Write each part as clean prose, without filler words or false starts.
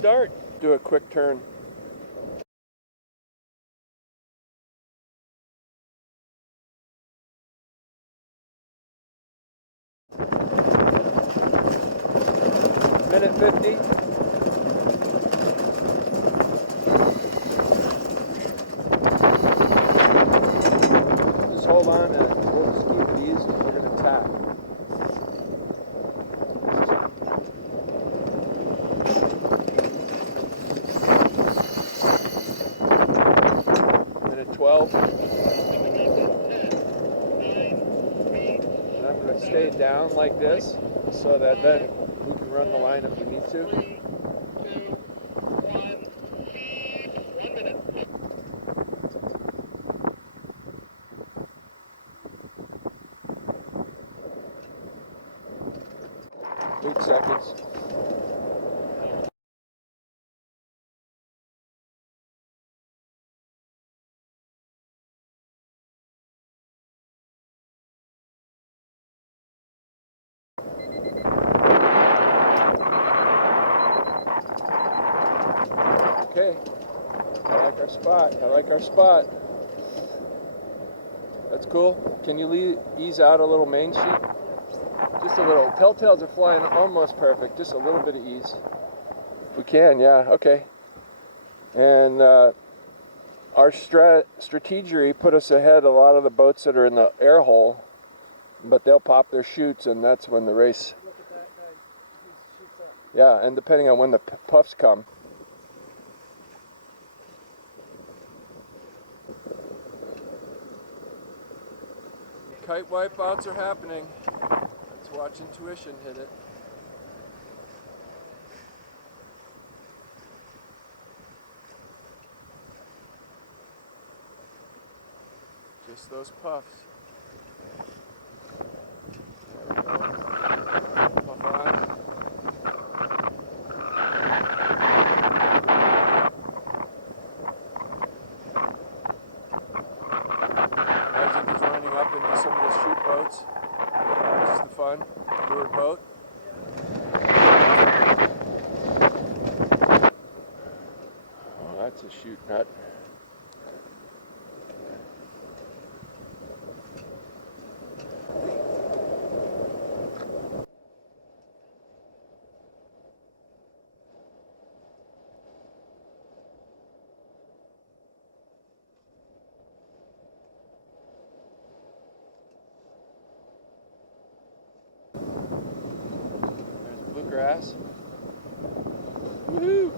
start. Do a quick turn. Minute 50. Just hold on and we'll just keep it easy. We're going to tack. Minute 12. And I'm going to stay down like this so that then we can run the line if we need to. 3, 2, 1, 1 minute. Eight seconds. Okay, I like our spot. I like our spot. That's cool. Can you ease out a little main sheet? Just a little. Telltales are flying almost perfect. Just a little bit of ease. We can, yeah. Okay. And our strategery put us ahead of a lot of the boats that are in the air hole, but they'll pop their chutes, and that's when the race. Look at that guy. He shoots up. Yeah, and depending on when the puffs come. Kite wipeouts are happening. Let's watch intuition hit it. Just those puffs. There we go. Puff on. Isaac is running up into some of the chute boats, which is the fun. Windward boat. Oh, that's a chute nut. There's bluegrass. Woohoo!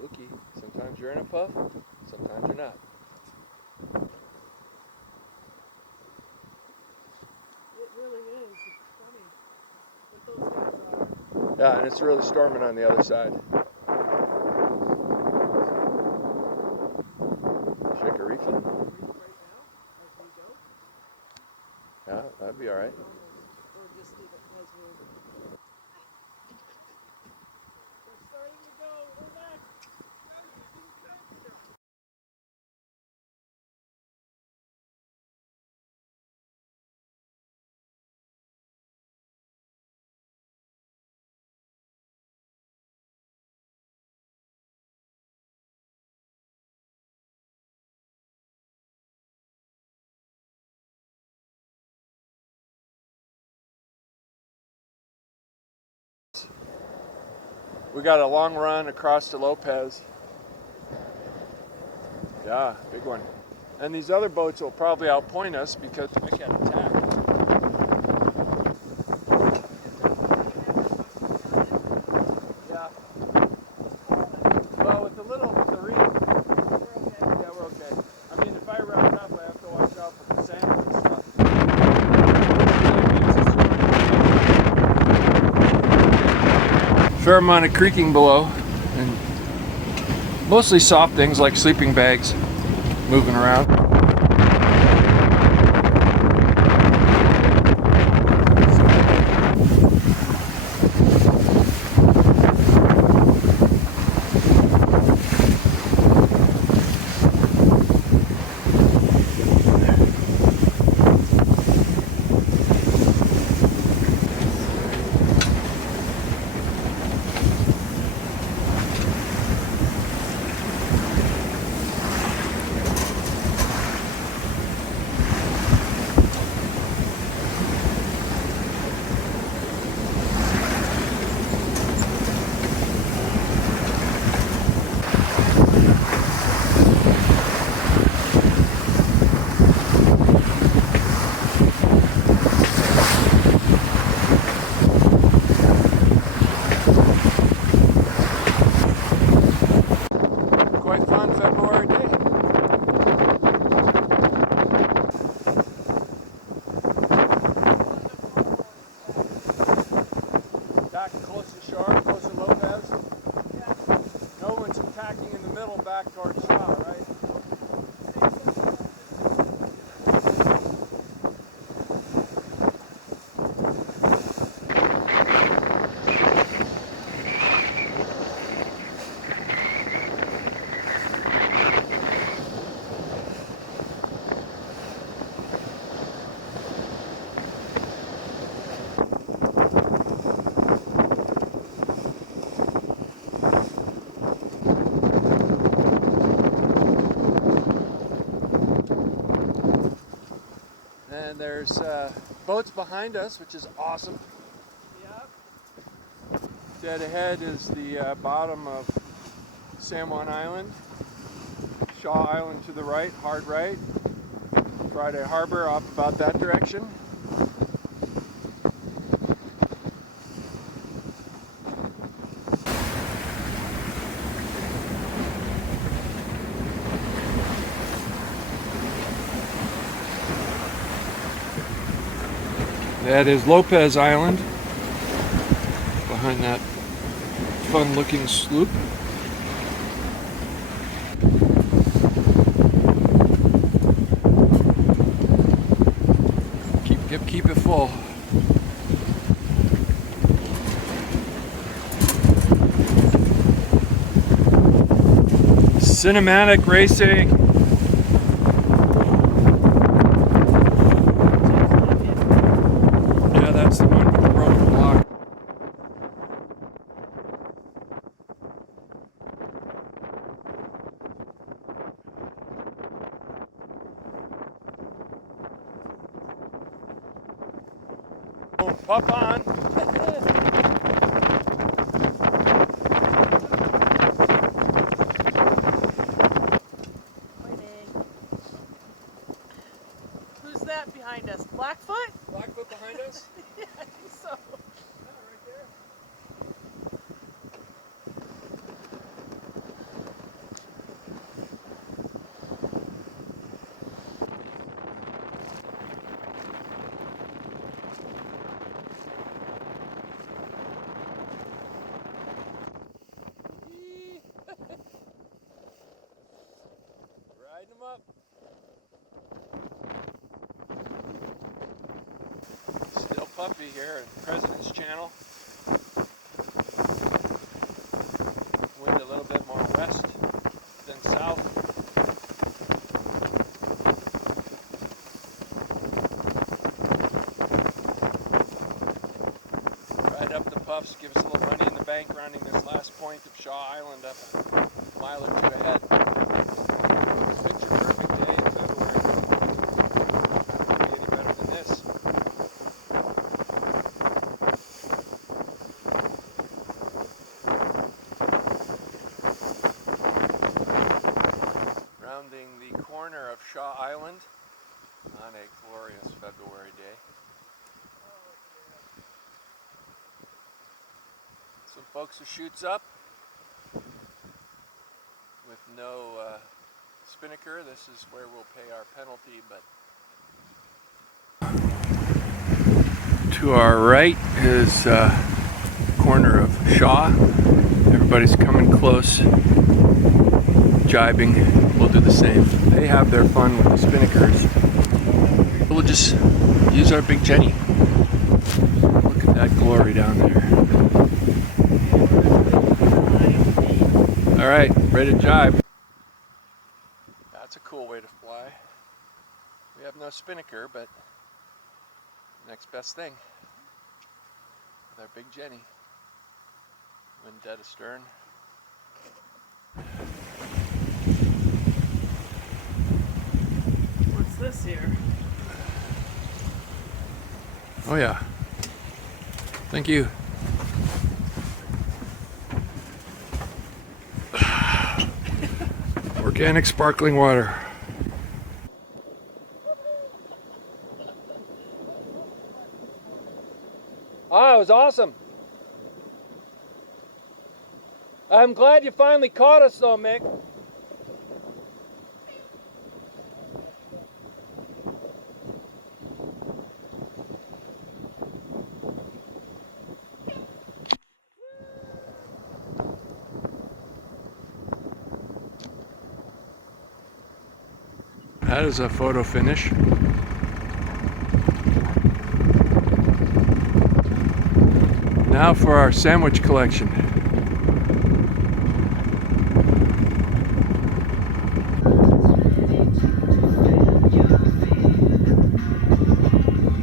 Looky, sometimes you're in a puff, sometimes you're not. It really is. It's funny what those guys are. Yeah, and it's really storming on the other side. Shake a reefed. Right now, as we go. Yeah, that'd be all right. Or just leave it as we're. We're starting to go. We're back. We got a long run across to Lopez. Yeah, big one. And these other boats will probably outpoint us because we can't attack. Yeah. Well, with the reef, fair amount of creaking below, and mostly soft things like sleeping bags moving around. Quite fun February day. Back close to shore, close to Lopez. No one's attacking in the middle back towards Shaw, right? And there's boats behind us, which is awesome. Yep. Dead ahead is the bottom of San Juan Island. Shaw Island to the right, hard right. Friday Harbor off about that direction. That is Lopez Island, behind that fun-looking sloop. Keep it full. Cinematic racing. Yeah, that's the one with the broken block. Oh, puff on. Who's that behind us? Blackfoot? Blackfoot behind us? Yeah, I think so. Yeah, right there. Riding them up. Still puffy here at President's Channel. Wind a little bit more west than south. Ride up the puffs, give us a little money in the bank rounding this last point of Shaw Island up a mile or two ahead. Picture perfect day in February. Can't be any better than this. Rounding the corner of Shaw Island on a glorious February day. Some folks who shoots up with no spinnaker. This is where we'll pay our penalty, but to our right is corner of Shaw. Everybody's coming close, jibing. We'll do the same. They have their fun with the spinnakers. We'll just use our big Jenny. Look at that glory down there. All right, ready to jibe. That's a cool way to fly. We have no spinnaker, but next best thing with our big Jenny. Wind dead astern. What's this here? Oh yeah. Thank you. Organic sparkling water. Ah, it was awesome. I'm glad you finally caught us though, Mick. That is a photo finish. Now for our sandwich collection.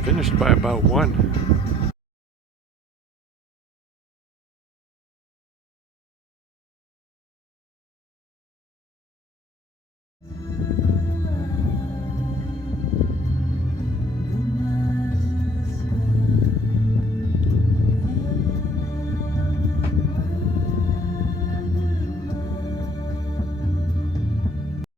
Finished by about 1.